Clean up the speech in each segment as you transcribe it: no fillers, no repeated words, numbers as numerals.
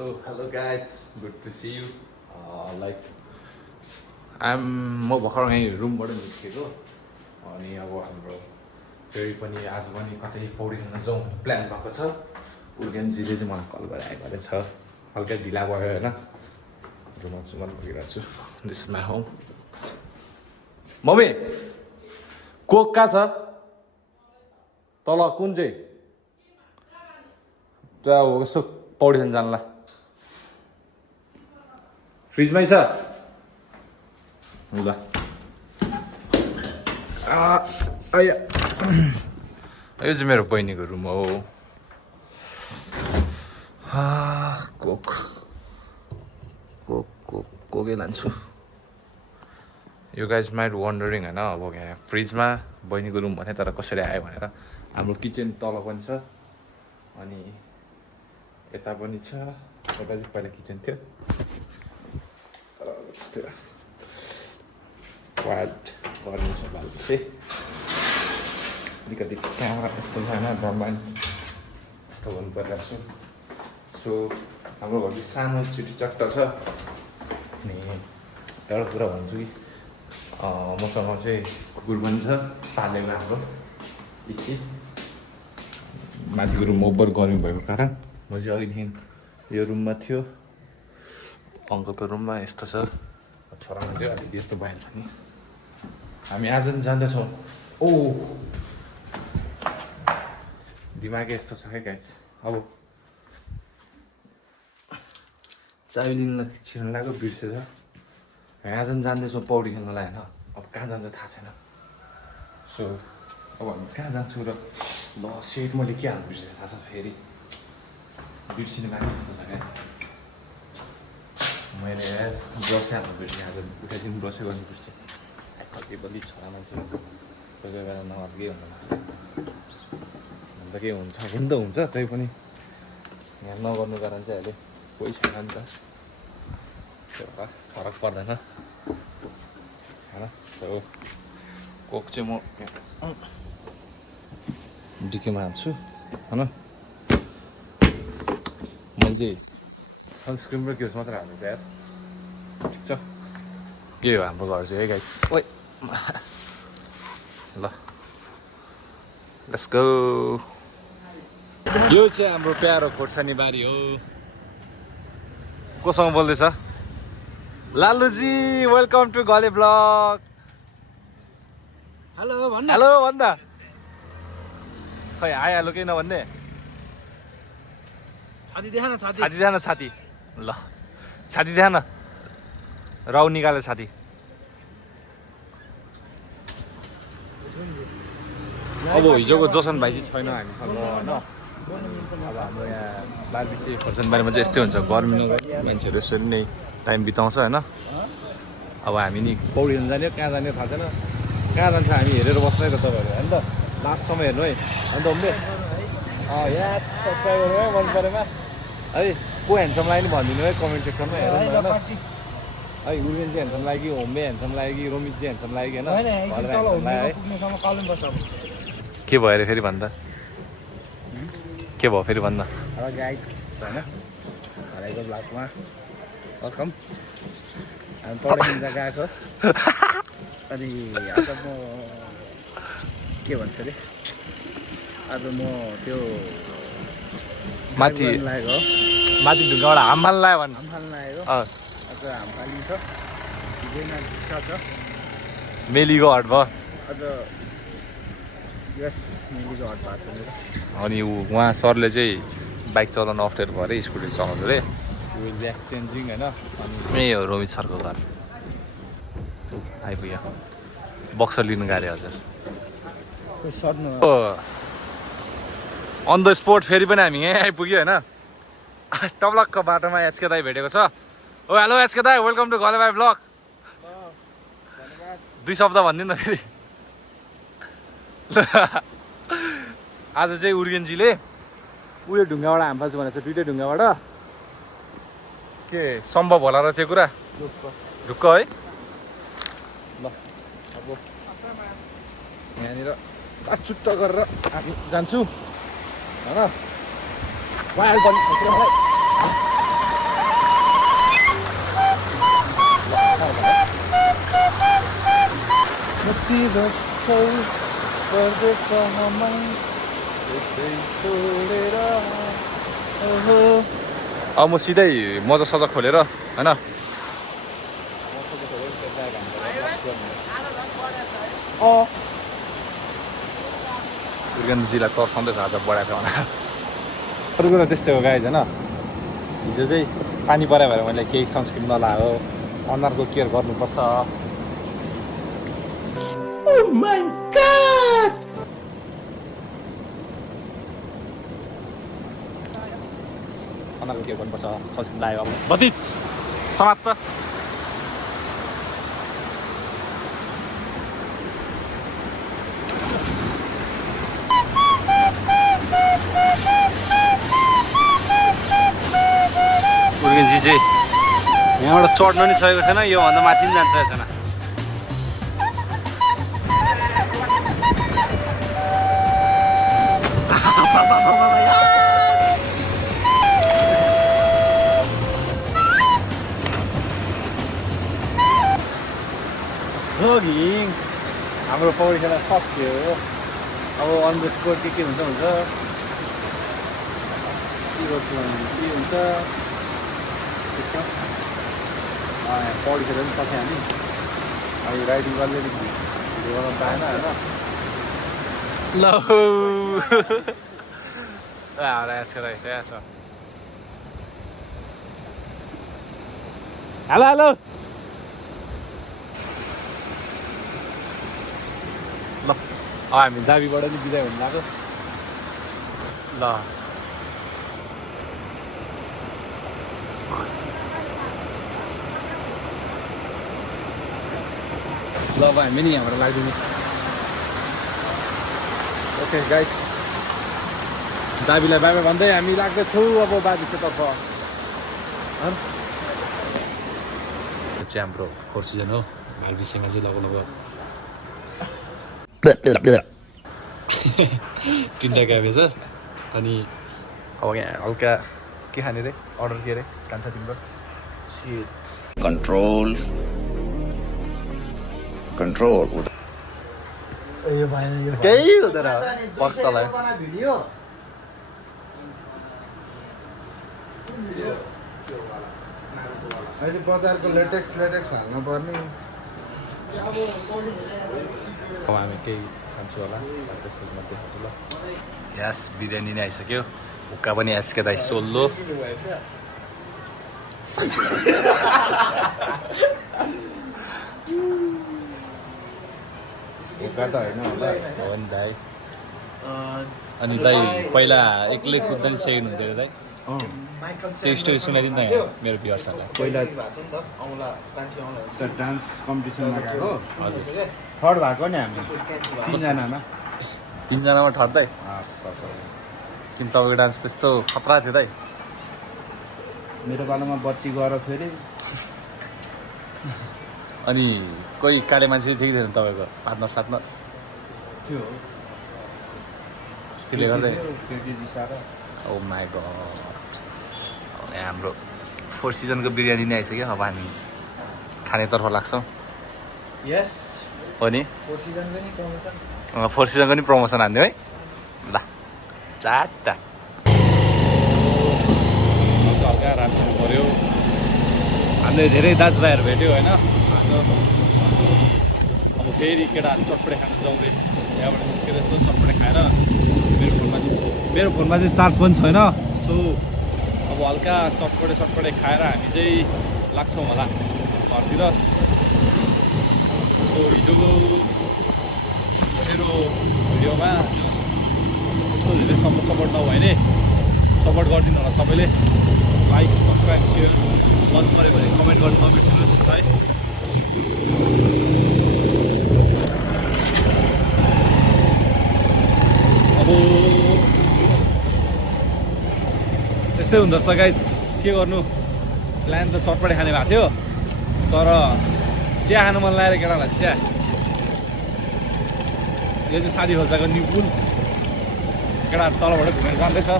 So hello guys, good to see you. म भर्खर यहीँ रुमबाट निस्केको अनि अब हाम्रो फेरि पनि आज पनि कतै पौडी खेल्न जाउँ प्लान भएको छ। उर्गेनजीले चाहिँ मलाई कल गरेको छ, हल्का ढिला भयो होइन। रुममा चाहिँ म बगिरहेको छु। This is my home. Mummy Coke कहाँ छ? तल कुन चाहिँ त्यो यसो पौडी खेल्न जानला फ्रिजमै छ ल। यो चाहिँ मेरो बहिनीको रुम हो। कोक कोक कोक कोकै लान्छु। यो गाइज माइट वन्डरिङ होइन, अब यहाँ फ्रिजमा बहिनीको रुम भने तर कसरी आयो भनेर। हाम्रो किचन तल पनि छ अनि यता पनि छ। यता चाहिँ पहिला किचन थियो, वाइड गर्ने छ भएपछि अलिकति क्यामेरा यस्तो छैन, ब्रह्माण्ड यस्तो गर्नु परिरहेको छु। सो हाम्रो घर चाहिँ सानो चिटी चट्ट छ। अनि एउटा कुरा भन्छु कि मसँग चाहिँ कुकुर पनि छ पालेको हाम्रो पछि। माथिको रुम ओभर गर्मी भएको कारण म चाहिँ अघिदेखि यो रुममा थियो। अङ्कलको रुममा यस्तो छ, छोरामा चाहिँ अलिकति यस्तो भइहाल्छ नि। हामी आज पनि जाँदैछौँ। ओ दिमागै यस्तो छ क्या गाइस। अब चाबी लिन छिर्न लाग्यो, बिर्सेछ। हामी आज पनि जाँदैछौँ पौडी खेल्नलाई होइन। अब कहाँ जान्छ थाहा छैन। सो अब हामी कहाँ जान्छौँ र ल सेट मैले के हाल्नु बिर्सेँ थाहा छ। फेरि बिर्सिने बानी यस्तो छ क्या। मैले ब्रसै हाल्नु बिर्सेँ आज। उठाइदिनु ब्रसै गर्नु बिर्सेँ। कति बलि छोरा मान्छे कोही कोही बेला नभए के हुँदैन अन्त के हुन्छ हुन त हुन्छ। त्यही पनि यहाँ नगर्नु कारण चाहिँ अहिले कोही छैन नि त, त्यो भएर फरक पर्दैन होइन। सो कोक चाहिँ म डिकेमा हाल्छु होइन। मैले चाहिँ सनस्क्रिन र केस मात्रै हाल्दैछ यार। ठिक छ, के हो हाम्रो घर चाहिँ है गाइस। ओइ ल लेट्स गो। यो चाहिँ हाम्रो प्यारो खोर्सानी बारी हो। कोसँग बोल्दैछ? लालुजी वेलकम टु गले ब्लग। हेलो भन्न। हेलो भन्दा खै आइहाल्यो केही नभन्ने। छाती देखा न, छाती छाती देखा न, छाती ल छाती देखा न। राउ निकाले छाती। अब हिजोको जोसन भाइ चाहिँ छैन हामीसँग होइन। अब हाम्रो यहाँ बारबिसी खोर्सानीबारीमा चाहिँ यस्तै हुन्छ। गर्मी मान्छेहरू यसरी नै टाइम बिताउँछ होइन। अब हामी नि पौडी खेल्न जाने कहाँ जाने थाहा छैन। कहाँ जान्छ हामी हेरेर बस्नै त तपाईँहरू होइन त। लास्टसम्म हेर्नु है अन्त होमले। यहाँ सब्सक्राइब गर्नु है मन परेमा है। को ह्यान्डसम लाग्यो नि भनिदिनु है कमेन्ट सेक्सनमा हेरौँ होइन। है उर्गेन चाहिँ ह्यान्डसम लाग्यो कि होमले ह्यान्डसम लाग्यो कि रोमित चाहिँ ह्यान्डसम लाग्यो होइन। के भयो अरे फेरि भन्दा? के भयो फेरि भन्दा? हेलो गाइस होइन, हरेको ब्लगमा वेलकम। हामी पौडी खेल्न जग्गा आएको। अनि आज म के भन्छ अरे, आज म त्यो माथि लागेको माथि ढुङ्गाबाट हाम फाल्न लाग्यो भने हाम फाल्न लागेको। आज हाम फालिन्छ, हिजोमा टिस्टा छ, मेलीको हट भयो। आज यस मेलीको हट भएको छ मेरो। अनि उहाँ सरले चाहिँ बाइक चलाउनु अप्ठ्यारो भयो अरे, स्कुटी चलाउँछ अरे। विल बी एक्सचेन्जिङ होइन। अनि यही हो रोमित सरको घर। आइपुग्यो बक्सर लिनु गाडी हजुर। अन द स्पोट फेरि पनि हामी यहीँ आइपुग्यो होइन। टब्लकको बाटोमा एचके दाई भेटेको छ। ओ हेलो एचके दाई, वेलकम टु गले भाइ ब्लग। दुई शब्द भनिदिनु न फेरि। आज चाहिँ उर्गेनजीले उयो ढुङ्गाबाट हाम फाल्छु भनेको छ, दुइटै ढुङ्गाबाट। के सम्भव होला र त्यो कुरा? ढुक्क है ल। अब यहाँनिर चारचुट्ट गरेर हामी जान्छु होइन। कति बस्छौ परदेशमै त्यसै छोडेर अब म सिधै मजा सजा खोलेर होइन उर्गेन्जीलाई तर्साउँदै छ आज बढाएको भनेर अरू कुरा त्यस्तै हो गाइज होइन हिजो चाहिँ पानी पऱ्यो भएर मैले केही सनस्क्रिन नलाएको अनुहारको केयर गर्नुपर्छ अनुहारको केयर गर्नुपर्छ सनस्क्रिन लगायो अब बतिज समाप्त उर्गेन्जी चाहिँ यहाँबाट चढ्नु नि सकेको छैन योभन्दा माथि पनि जान्छ छैन हाम्रो पौडी खेला सक्यो अब अन द स्पोट के हुन्छ के गर्छु के हुन्छ पौडी खेलेर पनि सक्यो हामी अहिले राइडिङ गर्दै भिडियो गर्न पाएन होइन ल हेलो हेलो ल हामी दाबीबाट नि बिदाय हुनु लाग्यो ल ल अब हामी नि यहाँबाट लाग्दिने ओके गाइड्स दाबीलाई बाई बाई भन्दै हामी लाग्दैछौँ अब बाबीसितर्फ चाहिँ हाम्रो फोर सिजन हो भालबिसेमा चाहिँ लगभग तिनवटा क्याबेज अनि अब यहाँ हल्का के खाने रे अर्डर के अरे कान्छ तिम्रो कन्ट्रोल केही हुँदैन पस्तलाई अहिले बजारको लेटेक्स हाल्नु पर्ने अब हामी केही खान्छु होला त्यसपछि म देखाउँछु ल यस बिरयानी नै आइसक्यो हुक्का पनि आइसक्यो दाइ सोल्लो हुक्का त होइन होला हो नि दाइ अनि दाइ पहिला एक्लै कुद्दा नि सेकेन्ड हुन्थ्यो अरे दाइ त्यो स्टोरी सुनाइदिनु त यहाँ मेरो भ्युअर्सहरूलाई पहिला त डान्स कम्पिटिसनमा गएको हजुर थर्ड भएको नि हामी तिनजनामा ठर्द है किन तपाईँको डान्स त्यस्तो खतरा थियो दाइ मेरो पालोमा बत्ती गएर फेरि अनि कोही काले मान्छे थिएन तपाईँको पार्टनर साथमा त्यो त्यसले गर्दै दिसार ओ माई गड हाम्रो फोर सिजनको बिरयानी नै आइसक्यो अब हामी खानेतर्फ लाग्छौँ यस हो नि फोर सिजनको नि प्रमोसन फोर सिजनको नि प्रमोसन हान्दियो है ल चारवटा हल्का राख्नु पऱ्यो हामीले धेरै दाजुभाइहरू भेट्यो होइन अब फेरि केटाहरू चटपटे खानु जाउँदै त्यहाँबाट निस्केर यसो चटपटे खाएर मेरो फोनमा चाहिँ चार्ज पनि छैन सो अब हल्का चटपटे खाएर हामी चाहिँ लाग्छौँ होला घरतिर हिजोको मेरो भिडियोमा त्यस्तो धेरै सपोर्ट नभए भने सपोर्ट गरिदिनु होला सबैले लाइक सब्सक्राइब सेयर मन पऱ्यो भने कमेन्ट गर्नु नबिर्सिनुहोस् है अब त्यस्तै हुँदो रहेछ गाइज के गर्नु प्लान त चटपटे खाने भएको थियो तर चिया खानु मन लागेर केटालाई चिया यो चाहिँ साथी खोल्साको न्यु पुल केटाहरू तलबाट घुमेर जाँदैछ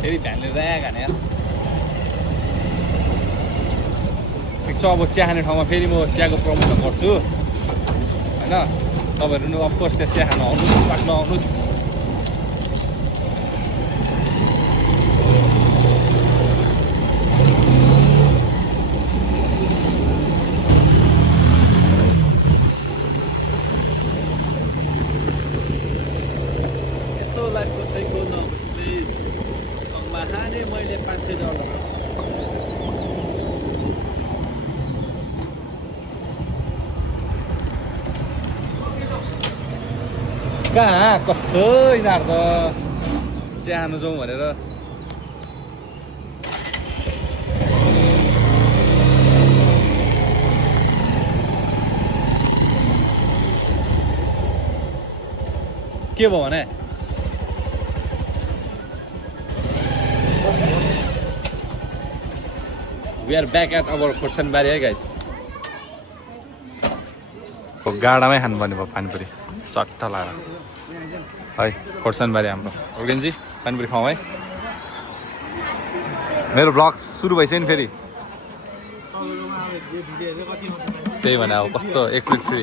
फेरि भ्यानले ऱ्याग हाने ठिक छ अब चिया खाने ठाउँमा फेरि म चियाको प्रमोसन गर्छु होइन तपाईँहरू नि अफकोर्स त्यहाँ चिया खानु आउनुहोस् बाक्न आउनुहोस् यस्तो लाइफ कसैको नहोस् प्लिज महाने मैले $500 कहाँ कस्तो यिनीहरू त चिया खानु जाउँ भनेर के भयो भने We are back at our खोर्सानीबारी है गाइस गाडामै खानुपर्ने भयो पानीपुरी चट्टा लगाएर है खोर्सानीबारी हाम्रो ओर्गेन्जी पानीपुरी खाउँ है मेरो ब्लग सुरु भइसक्यो नि फेरि त्यही भने अब कस्तो एक प्लेट फ्री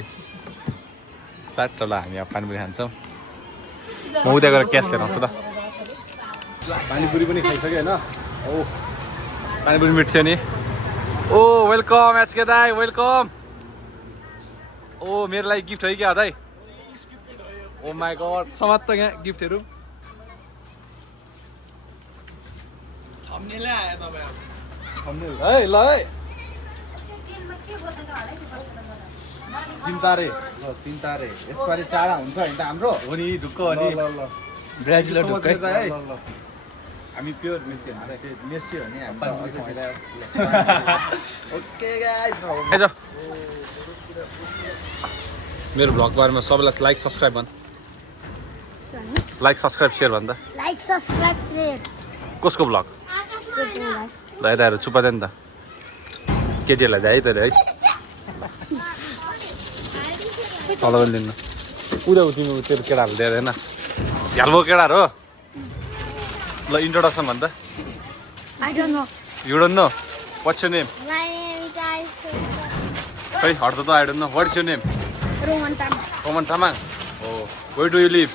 चारवटा हामी अब पानीपुरी खान्छौँ म उता गएर क्यास लिएर आउँछु ल पानीपुरी पनि खाइसक्यो होइन ओ पानीपुरी मिठ्यो नि ओ वेलकम एचके दाई वेलकम ओ मेरो लागि गिफ्ट हो कि क्या दाई ओ माई गड समात त यहाँ गिफ्टहरू है ल है तिन तारे यसपालि चाडा हुन्छ होइन त हाम्रो हो नि ढुक्क हो नि ब्राजिलर ढुक्क है हामी प्योर मेसी हो मेसी हो नि ओके गाइस आइज मेरो भ्लग बारेमा सबैलाई लाइक सब्सक्राइब भन् लाइक सब्सक्राइब सेयर भन् त लाइक सब्सक्राइब शेयर कसको भ्लग ल यताहरू चुप्पा नि त केटीहरूलाई द्या है तैँले है तल पनि दिनु उदा तिमी तेरो केटाहरू दिएर होइन झ्यालबो केटाहरू हो ल इन्ट्रोडक्सन भन् त I don't know. You don't know what's your name My name is Aisha. खै हट त I don't know what is your name Roman Tama. Roman Tamang oh where do you live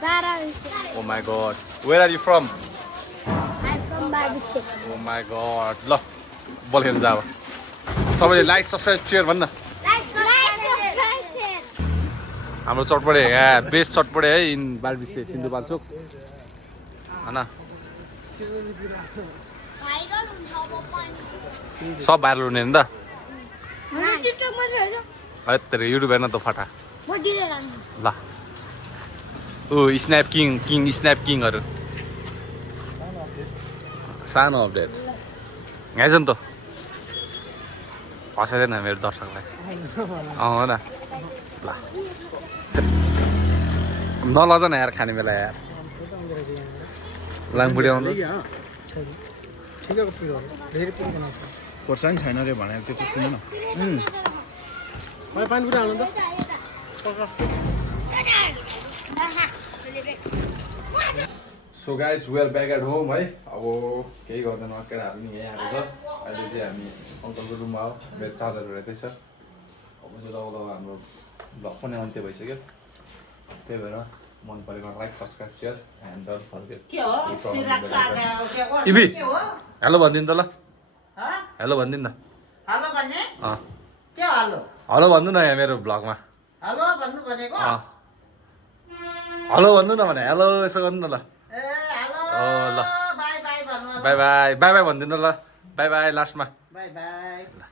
Barabise. Oh my god where are you from I'm from Barabise. Oh my god ल बल खेल्नु जा अब सबैले like subscribe share भन् न Like subscribe share. हाम्रो चटपटे best चटपटे है इन बारबिसे सिन्धुपाल्चोक होइन Viral हुन्छ पनि. सब भाइरल हुने नि त मलाई TikTok मा छ हैन. है तेरो युट्युब हेर्न त फटा म डिले गर्छु. ल ऊ स्न्याप किङहरू सानो अपडेट घाइज नि त हँसाइदैन मेरो दर्शकलाई हो न ल नलज न यार खाने बेला यार लाङबुढी आउनु खोर्सानी छैन रे भनेर त्यो सुन्नु न so guys we are back at home है अब केही गर्दैन केटाहरू पनि यहीँ आएको छ अहिले चाहिँ हामी अङ्कलको रुममा हो मेरो चार्जरहरू यतै छ अब चाहिँ अब हाम्रो भ्लग पनि अन्त्य भइसक्यो त्यही भएर मन परेको like subscribe share and don't forget इबी हेलो भनिदिनु त ल हेलो भनिदिनु न हेलो भन्ने अँ के हेलो हेलो भन्नु न यहाँ मेरो भ्लगमा हेलो भन्नु भनेको अँ हेलो भन्नु न भने हेलो यसो गर्नु न ल ए हेलो ओ ल बाई बाई भन्नु बाई बाई बाई बाई भनिदिनु ल बाई बाई लास्टमा बाई बाई ल